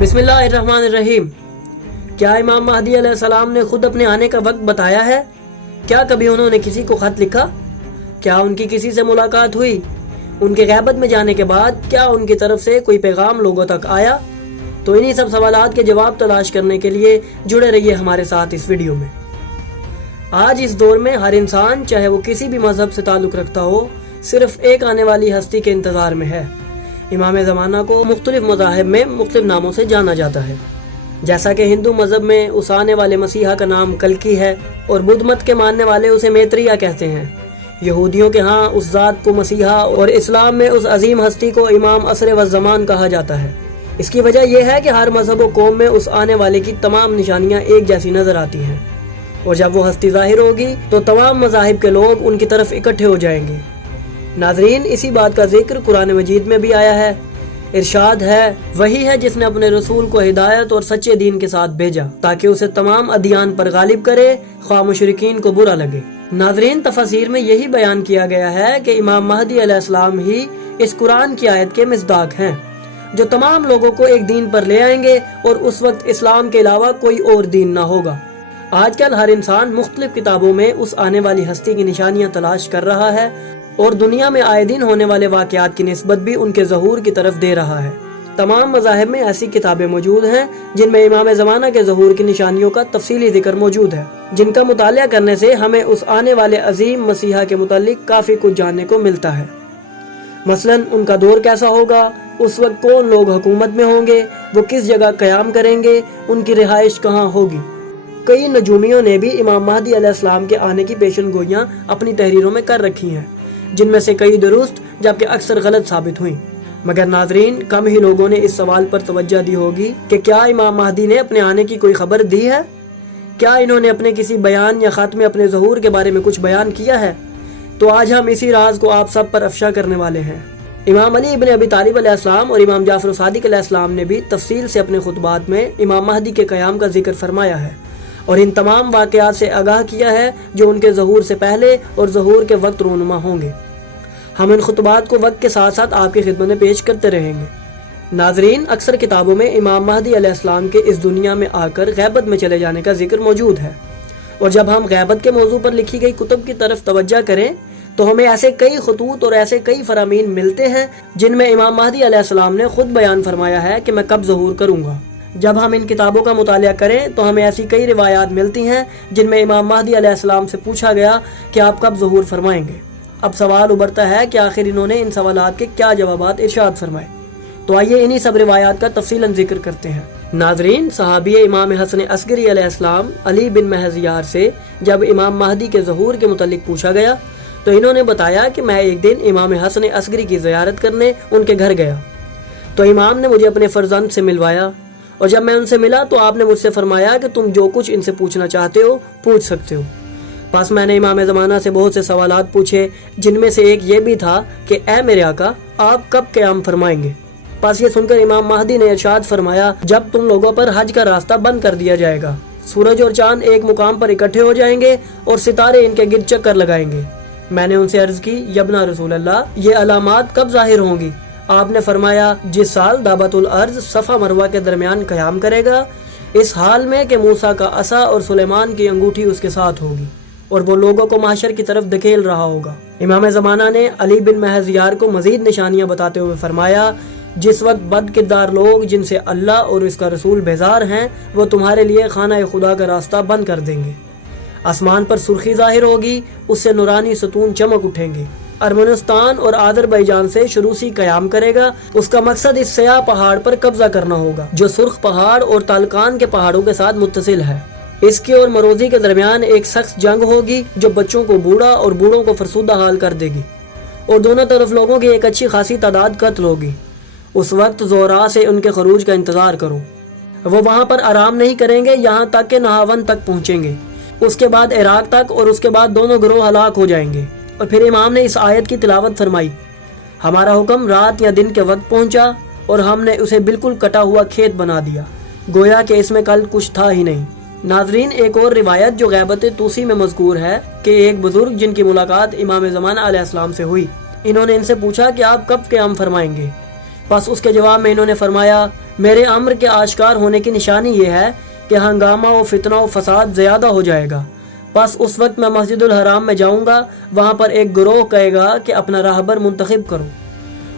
बिस्मिल्लाहिर्रहमानिर्रहीम। क्या इमाम महदी अलैहिस्सलाम ने खुद अपने आने का वक्त बताया है? क्या कभी उन्होंने किसी को खत लिखा? क्या उनकी किसी से मुलाकात हुई? उनके गैबत में जाने के बाद क्या उनकी तरफ से कोई पैगाम लोगों तक आया? तो इन्हीं सब सवालात के जवाब तलाश करने के लिए जुड़े रहिए हमारे साथ इस वीडियो में। आज इस दौर में हर इंसान, चाहे वो किसी भी मजहब से ताल्लुक़ रखता हो, सिर्फ एक आने वाली हस्ती के इंतज़ार में है। इमाम ज़माना को मुख्तलिफ मज़ाहिब में मुख्तलिफ नामों से जाना जाता है। जैसा कि हिंदू मज़हब में उस आने वाले मसीहा का नाम कल्की है और बुद्ध मत के मानने वाले उसे मैत्रेय कहते हैं। यहूदियों के यहाँ उस ज़ात को मसीहा और इस्लाम में उस अजीम हस्ती को इमाम असर व ज़मान कहा जाता है। इसकी वजह यह है कि हर मज़हब व कौम में उस आने वाले की तमाम निशानियाँ एक जैसी नज़र आती हैं, और जब वो हस्ती ज़ाहिर होगी तो तमाम मज़ाहिब के लोग उनकी तरफ इकट्ठे हो जाएंगे। नाज़रीन, इसी बात का जिक्र कुरान मजीद में भी आया है। इरशाद है, वही है जिसने अपने रसूल को हिदायत और सच्चे दीन के साथ भेजा ताकि उसे तमाम अदियान पर गालिब करे, ख्वाह मुशरिकीन को बुरा लगे। नाज़रीन, तफसीर में यही बयान किया गया है कि इमाम महदी अलैहिस्सलाम ही इस कुरान की आयत के मिस्दाक हैं, जो तमाम लोगों को एक दीन पर ले आएंगे और उस वक्त इस्लाम के अलावा कोई और दीन ना होगा। आजकल हर इंसान मुख्तलिफ किताबों में उस आने वाली हस्ती की निशानियाँ तलाश कर रहा है और दुनिया में आए दिन होने वाले वाक़यात की निस्बत भी उनके ज़हूर की तरफ दे रहा है। तमाम मज़ाहिब में ऐसी किताबें मौजूद हैं जिनमें इमाम ज़माना के ज़हूर की निशानियों का तफसीली ज़िक्र मौजूद है, जिनका मुतालिया करने से हमें उस आने वाले अजीम मसीहा के मुतालिक काफ़ी कुछ जानने को मिलता है। मसलन उनका दौर कैसा होगा, उस वक्त कौन लोग हुकूमत में होंगे, वो किस जगह क़याम करेंगे, उनकी रिहाइश कहाँ होगी। कई नजूमियों ने भी इमाम महदी अलैहिस्सलाम के आने की पेशन गोइयाँ अपनी तहरीरों में कर रखी हैं, जिनमें से कई दुरुस्त जबकि अक्सर गलत साबित हुई। मगर नाजरीन, कम ही लोगों ने इस सवाल पर तवज्जो दी होगी कि क्या इमाम महदी ने अपने आने की कोई खबर दी है? क्या इन्होंने अपने किसी बयान या ख़त में अपने ज़हूर के बारे में कुछ बयान किया है? तो आज हम इसी राज को आप सब पर अफशा करने वाले हैं। इमाम अली इब्न अबी तालिब अलैहिस्सलाम और इमाम जाफ़र सादिक अलैहिस्सलाम ने भी तफसील से अपने खुतबात में इमाम महदी के क़याम का जिक्र फरमाया है और इन तमाम वाक़यात से आगाह किया है जो उनके ज़हूर से पहले और ज़हूर के वक्त रूनुमा होंगे। हम इन खुतबात को वक्त के साथ साथ आपकी खिदमत में पेश करते रहेंगे। नाजरीन, अक्सर किताबों में इमाम महदी अलैहिस्सलाम के इस दुनिया में आकर गैबत में चले जाने का जिक्र मौजूद है, और जब हम गैबत के मौजू पर लिखी गई कुतुब की तरफ तवज्जो करें तो हमें ऐसे कई खतूत और ऐसे कई फरामीन मिलते हैं जिनमें इमाम महदी अलैहिस्सलाम ने खुद बयान फरमाया है कि मैं कब ज़हूर करूँगा। जब हम इन किताबों का मुतालिया करें तो हमें ऐसी कई रिवायात मिलती हैं जिनमें इमाम महदी अलैहिस्सलाम से पूछा गया कि आप कब ज़हूर फरमाएंगे। अब सवाल उभरता है कि आखिर इन्होंने इन सवालात के क्या जवाबात इरशाद फरमाए। तो आइए इन्हीं सब रिवायात का तफसीलन जिक्र करते हैं। नाजरीन, सहाबी इमाम हसन असगरी अलैहिस्सलाम अली बिन महज़ियार से जब इमाम महदी के ज़हूर के मुतालिक पूछा गया तो इन्होंने बताया कि मैं एक दिन इमाम हसन असगरी की ज़ियारत करने उनके घर गया तो इमाम ने मुझे अपने फ़र्जंद से मिलवाया, और जब मैं उनसे मिला तो आपने मुझसे फरमाया कि तुम जो कुछ इनसे पूछना चाहते हो पूछ सकते हो। बस मैंने इमाम ज़माना से बहुत से सवालात पूछे, जिनमें से एक ये भी था कि ए मेरे आका, आप कब क़याम फरमाएंगे? बस ये सुनकर इमाम महदी ने इरशाद फरमाया, जब तुम लोगों पर हज का रास्ता बंद कर दिया जाएगा, सूरज और चांद एक मुकाम पर इकट्ठे हो जाएंगे और सितारे इनके गिर्द चक्कर लगाएंगे। मैंने उनसे अर्ज़ की, यबना रसूल अल्लाह, ये अलामात कब ज़ाहिर होंगी? आपने फरमाया, जिस साल दाबतुल अर्ज़ सफ़ा मरवा के दरमियान क़याम करेगा, इस हाल में कि मूसा का असा और सुलेमान की अंगूठी उसके साथ होगी और वो लोगों को महशर की तरफ धकेल रहा होगा। इमाम ज़माना ने अली बिन महज़ियार को मज़ीद निशानियाँ बताते हुए फरमाया, जिस वक्त बद किरदार लोग जिनसे अल्लाह और उसका रसूल बेजार हैं, वो तुम्हारे लिए खाना खुदा का रास्ता बंद कर देंगे। आसमान पर सुर्खी ज़ाहिर होगी, उससे नूरानी सतून चमक उठेंगे। अर्मेनिस्तान और आज़रबाईजान से शुरूसी क़याम करेगा। उसका मकसद इस सयाह पहाड़ पर कब्जा करना होगा जो सुर्ख पहाड़ और तालकान के पहाड़ों के साथ मुत्तसिल है। इसकी और मरोजी के दरमियान एक सख्त जंग होगी जो बच्चों को बूढ़ा और बूढ़ों को फरसुदा हाल कर देगी, और दोनों तरफ लोगों की एक अच्छी खासी तादाद कत्ल होगी। उस वक्त ज़ोरा से उनके खरूज का इंतज़ार करो। वो वहाँ पर आराम नहीं करेंगे यहाँ तक कि नहावन तक पहुँचेंगे, उसके बाद इराक तक, और उसके बाद दोनों गिरोह हलाक हो जाएंगे। और फिर इमाम ने इस आयत की तिलावत फरमाई, हमारा हुक्म रात या दिन के वक्त पहुंचा और हमने उसे बिल्कुल कटा हुआ खेत बना दिया, गोया कि इसमें कल कुछ था ही नहीं। नाजरीन, एक और रिवायत जो गैबत तूसी में मज़कूर है कि एक बुजुर्ग जिनकी मुलाकात इमाम ज़माना अलैहिस्सलाम से हुई, इन्होंने इनसे पूछा कि आप कब क़याम फरमाएंगे? बस उसके जवाब में इन्होंने फरमाया, میرے امر کے آشکار ہونے کی نشانی یہ ہے کہ ہنگامہ و فتنہ و فساد زیادہ ہو جائے گا۔ بس اس وقت میں مسجد الحرام میں جاؤں گا، وہاں پر ایک گروہ کہے گا کہ اپنا راہبر منتخب کرو۔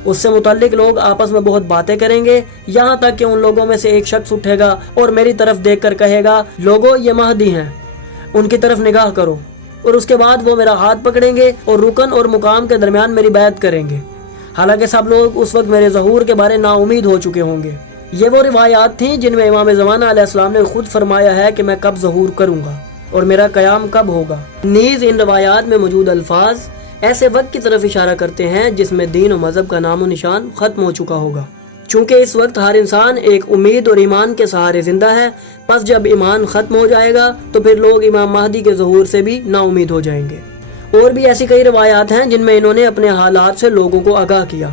اس سے متعلق لوگ آپس میں بہت باتیں کریں گے، یہاں تک کہ ان لوگوں میں سے ایک شخص اٹھے گا اور میری طرف دیکھ کر کہے گا، لوگو یہ مہدی ہیں، ان کی طرف نگاہ کرو۔ اور اس کے بعد وہ میرا ہاتھ پکڑیں گے اور رکن اور مقام کے درمیان میری بیعت کریں گے، حالانکہ سب لوگ اس وقت میرے ظہور کے بارے نا امید ہو چکے ہوں گے۔ یہ وہ روایات تھیں جن میں امام زمانہ علیہ السلام نے خود فرمایا ہے کہ میں کب ظہور کروں گا اور میرا قیام کب ہوگا۔ نیز ان روایات میں موجود الفاظ ایسے وقت کی طرف اشارہ کرتے ہیں جس میں دین و مذہب کا نام و نشان ختم ہو چکا ہوگا، چونکہ اس وقت ہر انسان ایک امید اور ایمان کے سہارے زندہ ہے۔ پس جب ایمان ختم ہو جائے گا تو پھر لوگ امام مہدی کے ظہور سے بھی نا امید ہو جائیں گے۔ اور بھی ایسی کئی روایات ہیں جن میں انہوں نے اپنے حالات سے لوگوں کو آگاہ کیا۔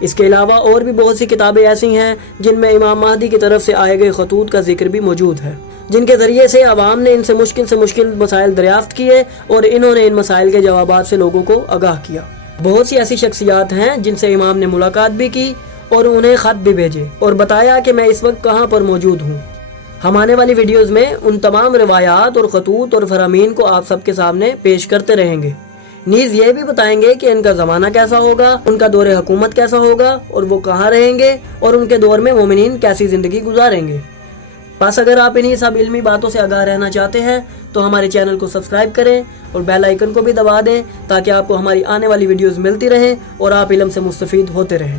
اس کے علاوہ اور بھی بہت سی کتابیں ایسی ہیں جن میں امام مہدی کی طرف سے آئے گئے خطوط کا ذکر بھی موجود ہے، جن کے ذریعے سے عوام نے ان سے مشکل مسائل دریافت کیے اور انہوں نے ان مسائل کے جوابات سے لوگوں کو آگاہ کیا۔ بہت سی ایسی شخصیات ہیں جن سے امام نے ملاقات بھی کی اور انہیں خط بھی بھیجے اور بتایا کہ میں اس وقت کہاں پر موجود ہوں۔ ہم آنے والی ویڈیوز میں ان تمام روایات اور خطوط اور فرامین کو آپ سب کے سامنے پیش کرتے رہیں گے۔ نیز یہ بھی بتائیں گے کہ ان کا زمانہ کیسا ہوگا، ان کا دور حکومت کیسا ہوگا اور وہ کہاں رہیں گے اور ان کے دور میں مومنین کیسی زندگی گزاریں گے۔ بس اگر آپ انہی سب علمی باتوں سے آگاہ رہنا چاہتے ہیں تو ہمارے چینل کو سبسکرائب کریں اور بیل آئیکن کو بھی دبا دیں تاکہ آپ کو ہماری آنے والی ویڈیوز ملتی رہیں اور آپ علم سے مستفید ہوتے رہیں۔